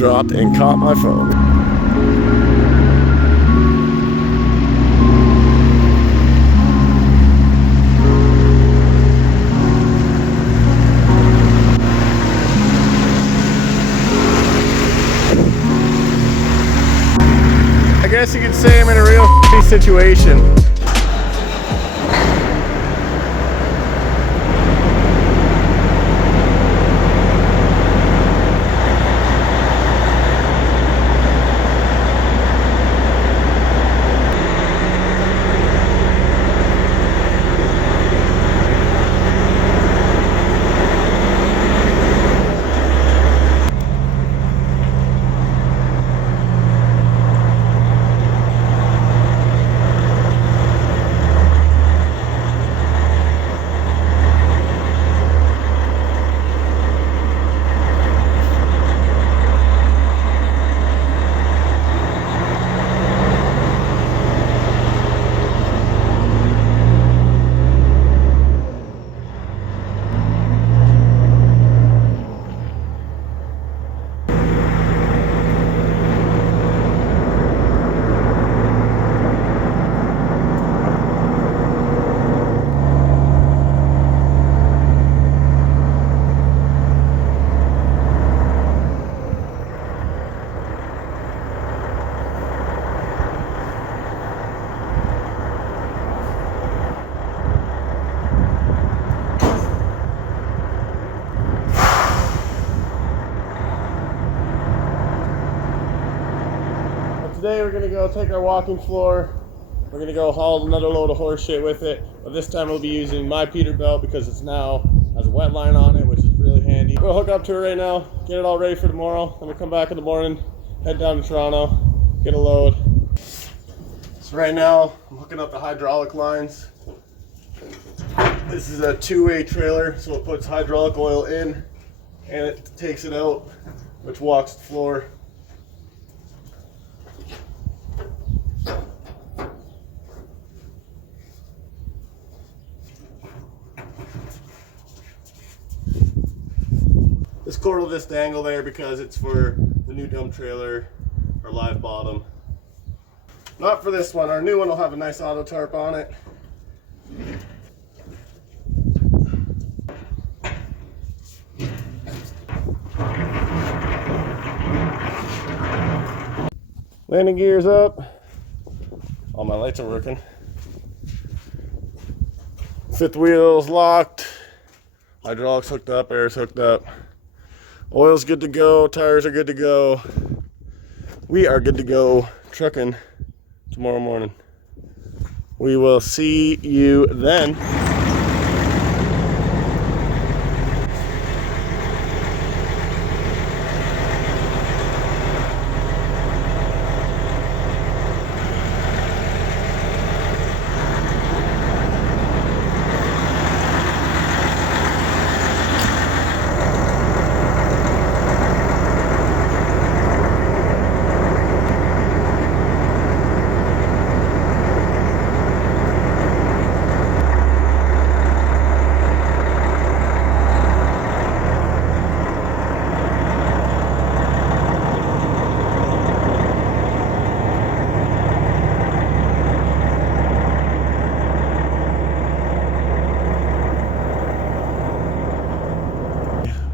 dropped and caught my phone. I guess you could say I'm in a real situation. Today we're going to go take our walking floor. We're going to go haul another load of horse shit with it. But this time we'll be using my Peterbilt because it's now has a wet line on it, which is really handy. We'll hook up to it right now, get it all ready for tomorrow. Then we'll come back in the morning, head down to Toronto, get a load. So right now I'm hooking up the hydraulic lines. This is a two-way trailer, so it puts hydraulic oil in and it takes it out, which walks the floor. This cord will just dangle there because it's for the new dump trailer or live bottom. Not for this one. Our new one will have a nice auto tarp on it. Landing gear's up. All my lights are working. Fifth wheel's locked. Hydraulics hooked up, air's hooked up. Oil's good to go, tires are good to go. We are good to go trucking tomorrow morning. We will see you then.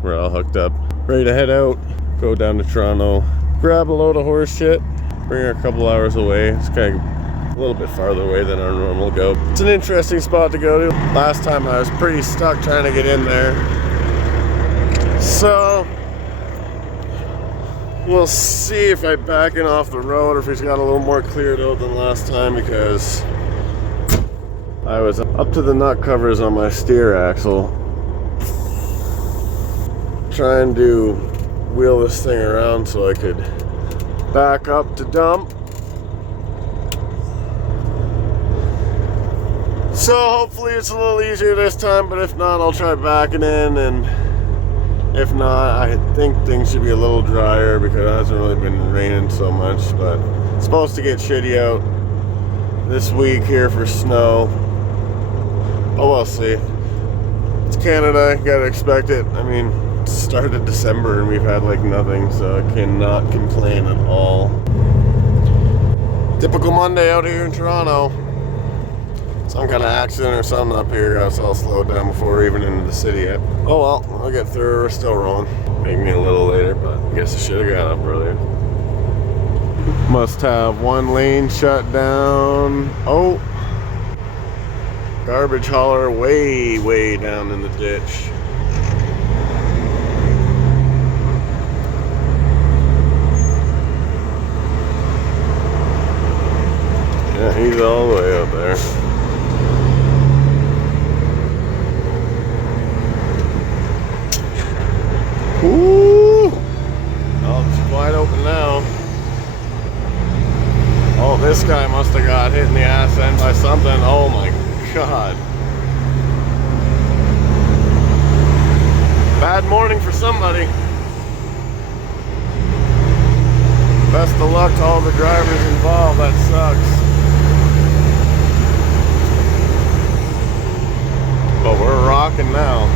We're all hooked up, ready to head out, go down to Toronto, grab a load of horse shit, bring her a couple hours away. It's kind of a little bit farther away than our normal go. It's an interesting spot to go to. Last time I was pretty stuck trying to get in there. So we'll see if I back in off the road or if it's got a little more cleared out than last time, because I was up to the nut covers on my steer axle trying to wheel this thing around so I could back up to dump. So hopefully it's a little easier this time, but if not, I'll try backing in, and if not, I think things should be a little drier because it hasn't really been raining so much, but it's supposed to get shitty out this week here for snow. Oh, we'll see. It's Canada, gotta expect it. I mean, started December and we've had like nothing, so I cannot complain at all. Typical Monday out here in Toronto. Some kind of accident or something up here got us all slowed down before we're even into the city yet. Oh well, I'll get through. We're still rolling. Maybe a little later, but I guess I should have got up earlier. Must have one lane shut down. Oh, garbage hauler way down in the ditch. Yeah, he's all the way up there. Ooh! Oh, it's wide open now. Oh, this guy must have got hit in the ass end by something. Oh my God. Bad morning for somebody. Best of luck to all the drivers involved. That sucks. But we're rocking now.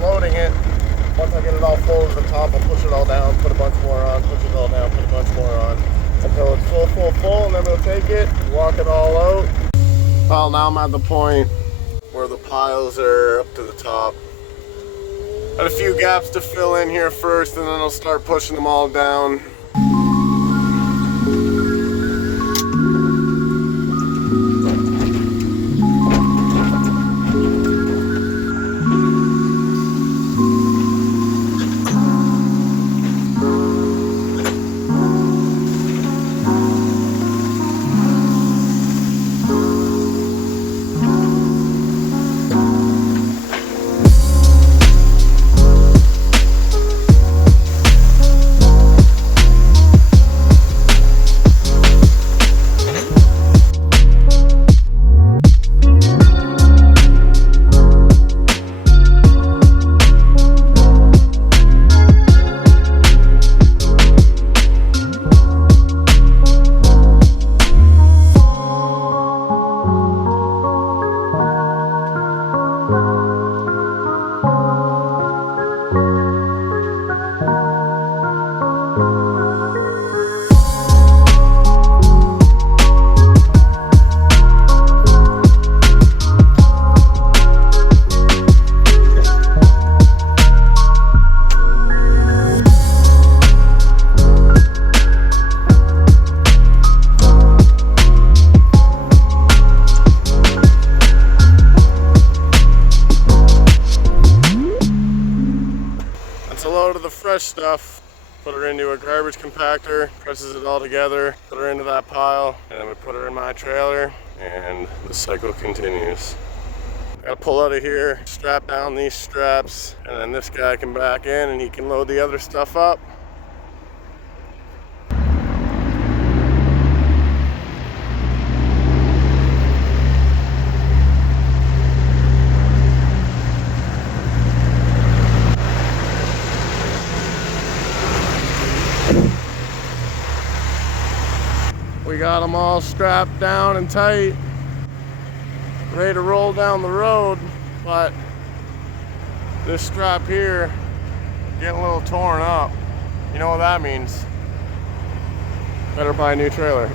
Loading it. Once I get it all full to the top, I'll push it all down, put a bunch more on, push it all down, put a bunch more on, until it's full, and then we'll take it, walk it all out. Well, now I'm at the point where the piles are up to the top. Got a few gaps to fill in here first, and then I'll start pushing them all down. fresh stuff, put her into a garbage compactor, presses it all together, put her into that pile, and then we put her in my trailer, and the cycle continues. Gotta pull out of here, strap down these straps, and then this guy can back in and he can load the other stuff up. We got them all strapped down and tight, ready to roll down the road, but this strap here getting a little torn up. You know what that means? Better buy a new trailer.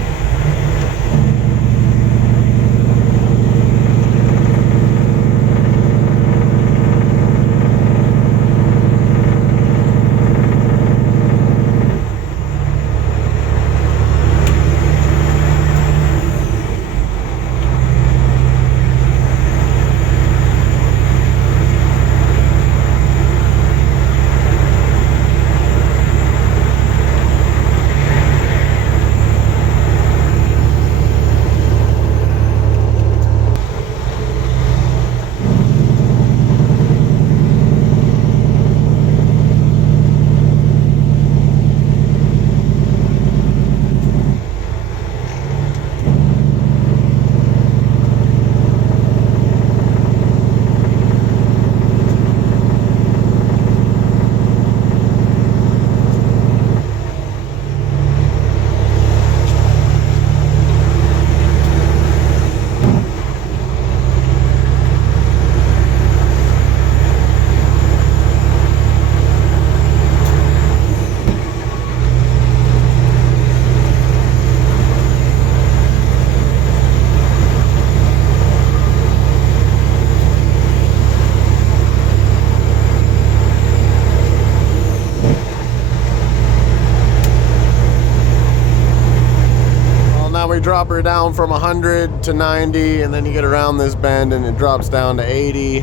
We drop her down from 100 to 90, and then you get around this bend and it drops down to 80,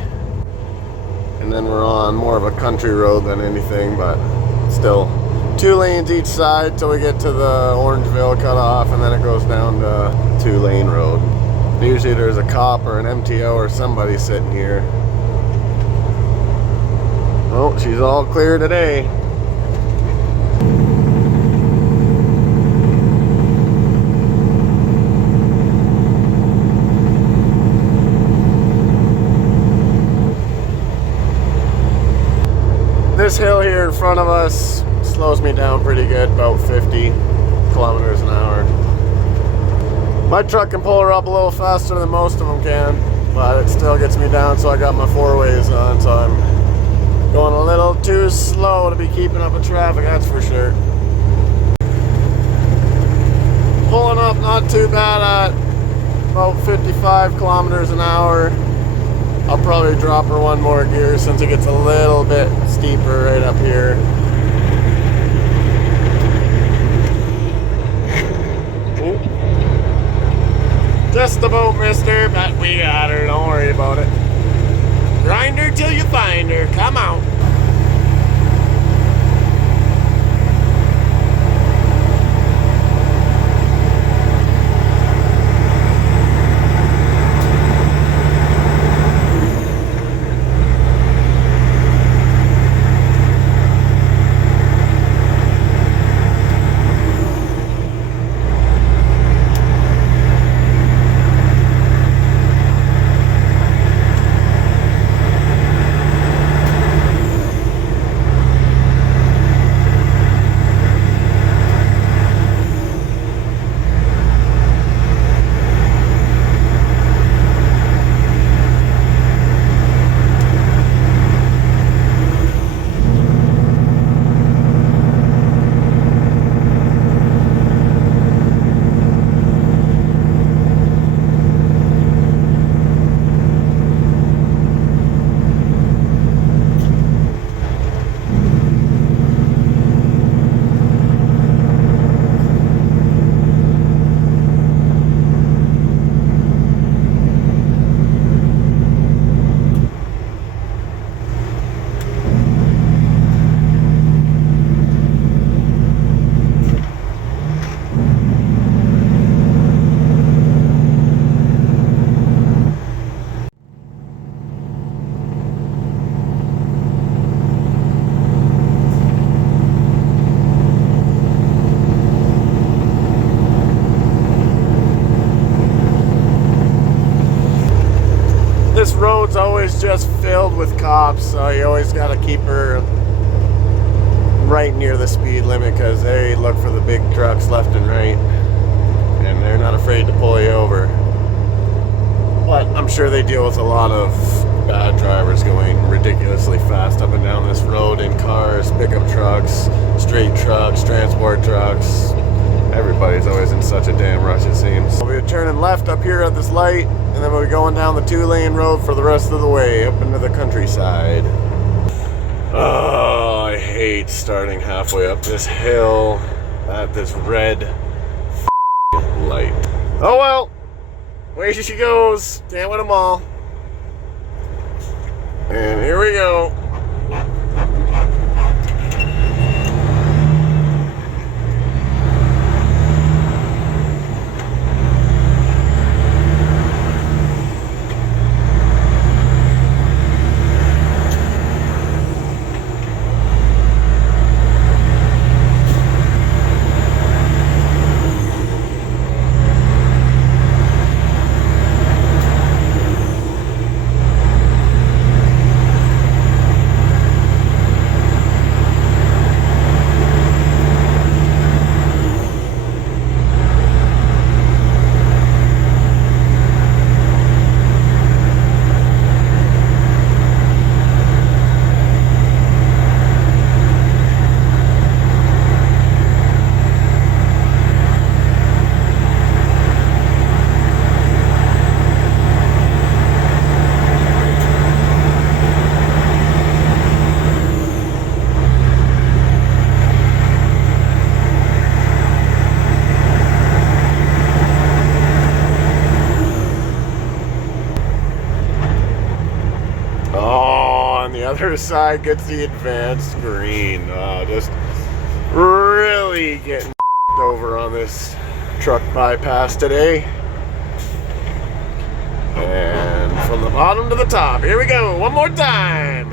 and then we're on more of a country road than anything, but still 2 lanes each side till we get to the Orangeville cutoff, and then it goes down to 2-lane road. Usually there's a cop or an MTO or somebody sitting here. Oh, she's all clear today. This hill here in front of us slows me down pretty good, about 50 kilometers an hour. My truck can pull her up a little faster than most of them can, but it still gets me down, so I got my 4-ways on, so I'm going a little too slow to be keeping up with traffic, that's for sure. Pulling up not too bad at about 55 kilometers an hour. I'll probably drop her one more gear since it gets a little bit steeper right up here. Ooh. Just about missed her, but we got her, don't worry about it. Grind her till you find her, come out. is just filled with cops, so you always got to keep her right near the speed limit because they look for the big trucks left and right, and they're not afraid to pull you over. But I'm sure they deal with a lot of bad drivers going ridiculously fast up and down this road in cars, pickup trucks, straight trucks, transport trucks. Everybody's always in such a damn rush, it seems. We'll be turning left up here at this light, and then we'll be going down the 2-lane road for the rest of the way up into the countryside. Oh, I hate starting halfway up this hill at this red light. Oh well, way she goes. Can't win them all. And here we go. Other side gets the advanced green. Just really getting over on this truck bypass today. And from the bottom to the top, here we go, one more time.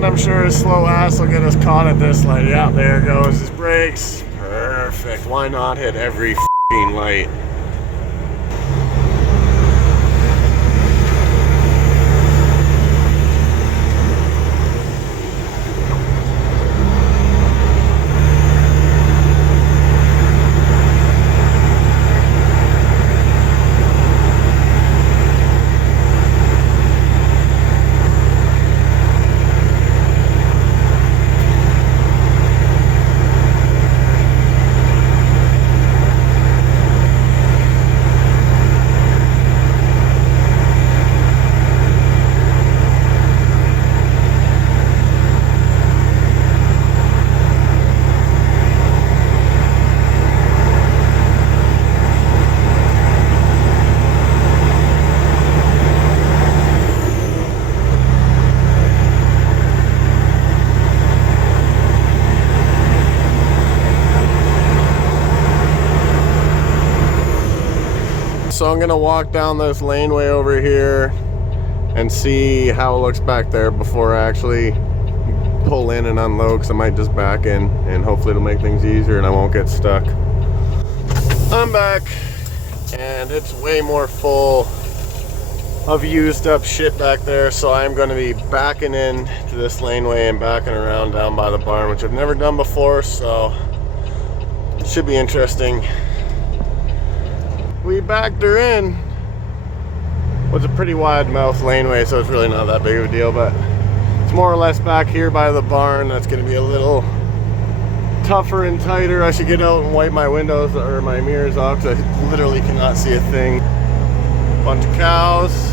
I'm sure his slow ass will get us caught at this light. Yeah, there goes his brakes. Perfect. Why not hit every f***ing light? So I'm gonna walk down this laneway over here and see how it looks back there before I actually pull in and unload, because I might just back in and hopefully it'll make things easier and I won't get stuck. I'm back and it's way more full of used up shit back there, so I'm going to be backing in to this laneway and backing around down by the barn, which I've never done before, so it should be interesting. We backed her in. It was a pretty wide mouth laneway, so it's really not that big of a deal, but it's more or less back here by the barn. That's going to be a little tougher and tighter. I should get out and wipe my windows or my mirrors off because I literally cannot see a thing. Bunch of cows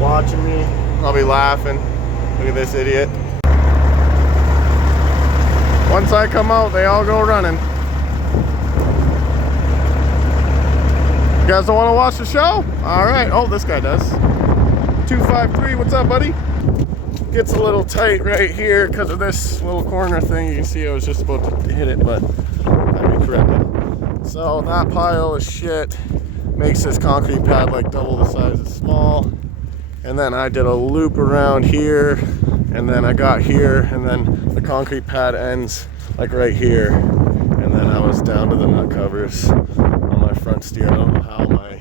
watching me, probably laughing. Look at this idiot. Once I come out, they all go running. You guys don't want to watch the show? All right. Oh, this guy does. 253, what's up, buddy? Gets a little tight right here because of this little corner thing. You can see I was just about to hit it, but I be corrected. So that pile of shit makes this concrete pad like double the size of small. And then I did a loop around here, and then I got here, and then the concrete pad ends like right here. And then I was down to the nut covers on my front steer. I don't know how my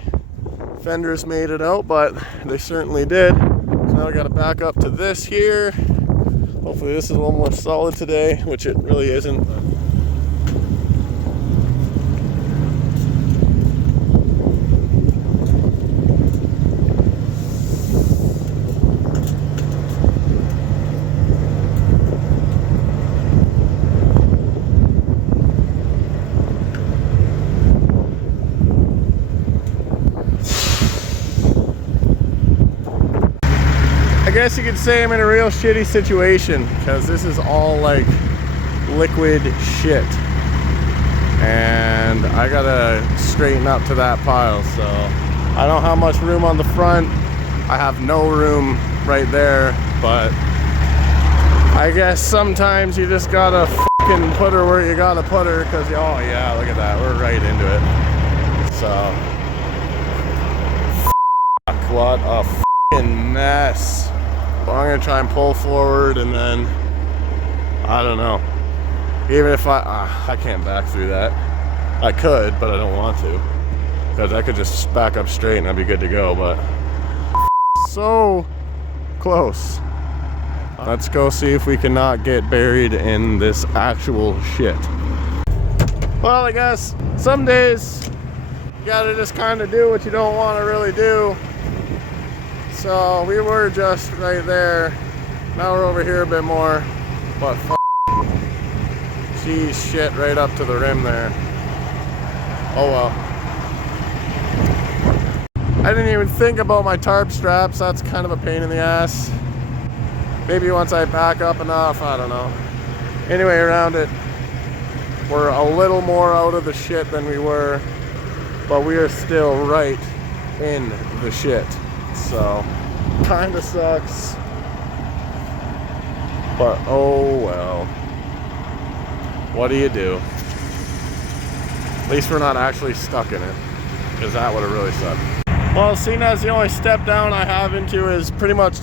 fenders made it out, but they certainly did. So now I got to back up to this here. Hopefully this is a little more solid today, which it really isn't. I guess you could say I'm in a real shitty situation because this is all like liquid shit, and I gotta straighten up to that pile. So I don't have much room on the front. I have no room right there, but I guess sometimes you just gotta fucking put her where you gotta put her because, oh yeah, look at that, we're right into it. So fuck, what a fucking mess. Well, I'm gonna try and pull forward, and then I don't know. Even if I can't back through that. I could, but I don't want to, because I could just back up straight and I'd be good to go. But so close. Let's go see if we cannot get buried in this actual shit. Well, I guess some days you gotta just kind of do what you don't want to really do. So we were just right there. Now we're over here a bit more, but geez, shit, right up to the rim there. Oh well. I didn't even think about my tarp straps. That's kind of a pain in the ass. Maybe once I back up enough, I don't know. Anyway, around it, we're a little more out of the shit than we were, but we are still right in the shit. So, kinda sucks, but oh well. What do you do? At least we're not actually stuck in it, because that would have really sucked. Well, seeing as the only step down I have into is pretty much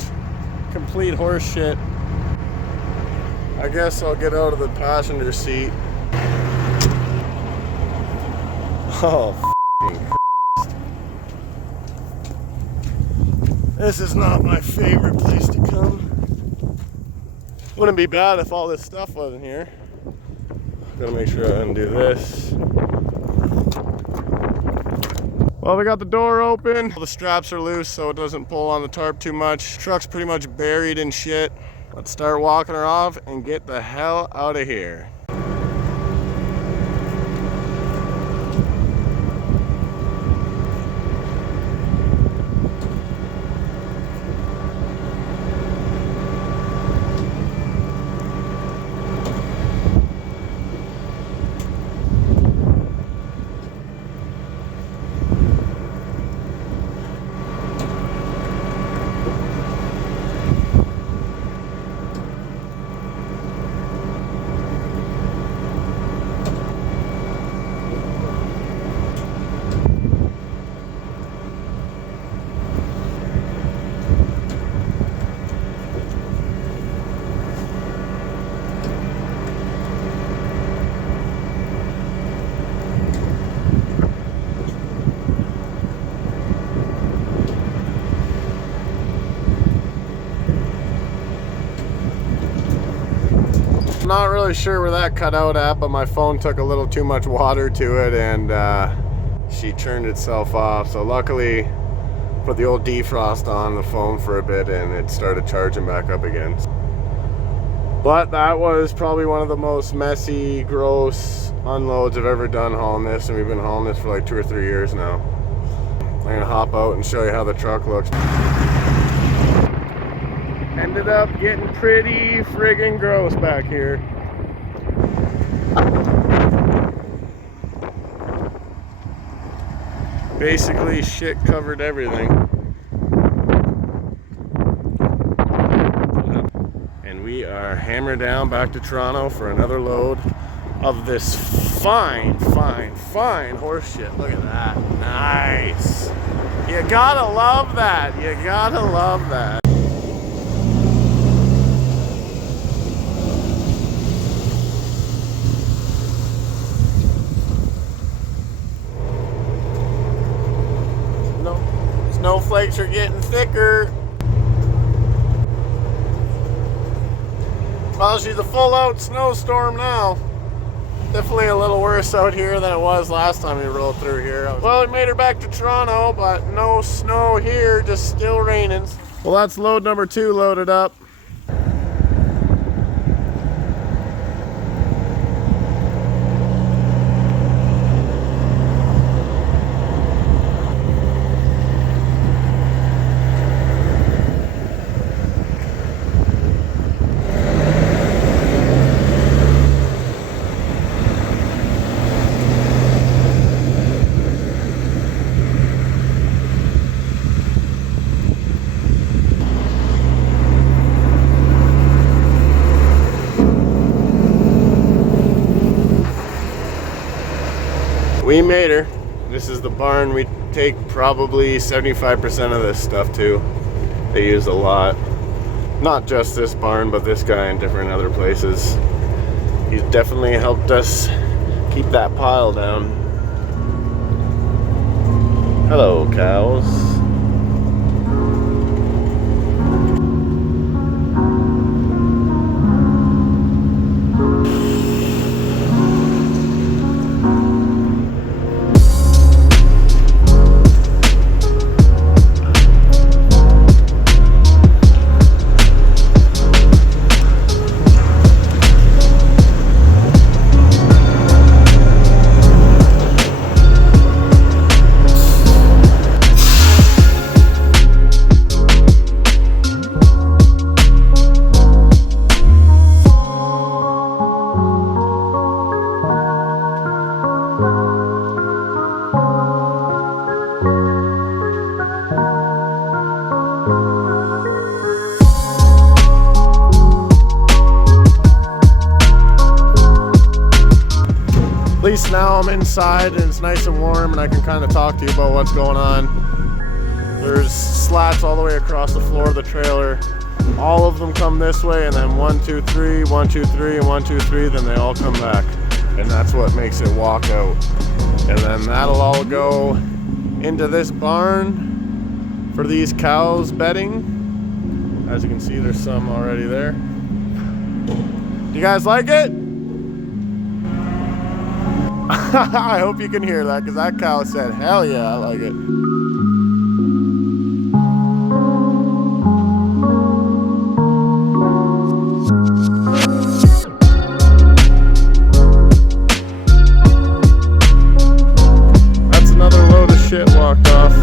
complete horse shit, I guess I'll get out of the passenger seat. Oh, this is not my favorite place to come. Wouldn't be bad if all this stuff wasn't here. Gotta make sure I undo this. Well, we got the door open. The straps are loose so it doesn't pull on the tarp too much. Truck's pretty much buried in shit. Let's start walking her off and get the hell out of here. Not really sure where that cut out at, but my phone took a little too much water to it and she turned itself off. So luckily put the old defrost on the phone for a bit and it started charging back up again. But that was probably one of the most messy, gross unloads I've ever done hauling this, and we've been hauling this for like 2 or 3 years now. I'm gonna hop out and show you how the truck looks. Ended up getting pretty friggin' gross back here. Basically shit covered everything. hammer down back to Toronto for another load of this fine horse shit. Look at that. Nice. You gotta love that. You gotta love that. Snowflakes are getting thicker. Well, she's a full out snowstorm now. Definitely a little worse out here than it was last time we rolled through here. Well, we made her back to Toronto, but no snow here, just still raining. Well, that's load number 2 loaded up. We made her. This is the barn we take probably 75% of this stuff to. They use a lot. Not just this barn, but this guy and different other places. He's definitely helped us keep that pile down. Hello, cows. At least now I'm inside and it's nice and warm and I can kind of talk to you about what's going on. There's slats all the way across the floor of the trailer. All of them come this way and then 1, 2, 3, 1, 2, 3, and 1, 2, 3, then they all come back. And that's what makes it walk out. And then that'll all go into this barn for these cows bedding. As you can see, there's some already there. Do you guys like it? I hope you can hear that, because that cow said, hell yeah, I like it. That's another load of shit walked off.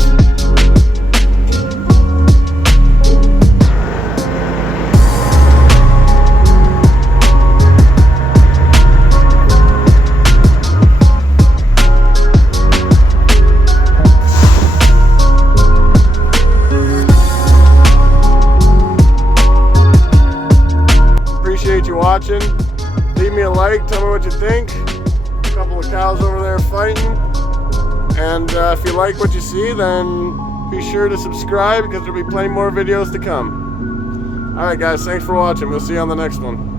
Watching, leave me a like, tell me what you think. A couple of cows over there fighting, and if you like what you see, then be sure to subscribe because there'll be plenty more videos to come. Alright guys, thanks for watching. We'll see you on the next one.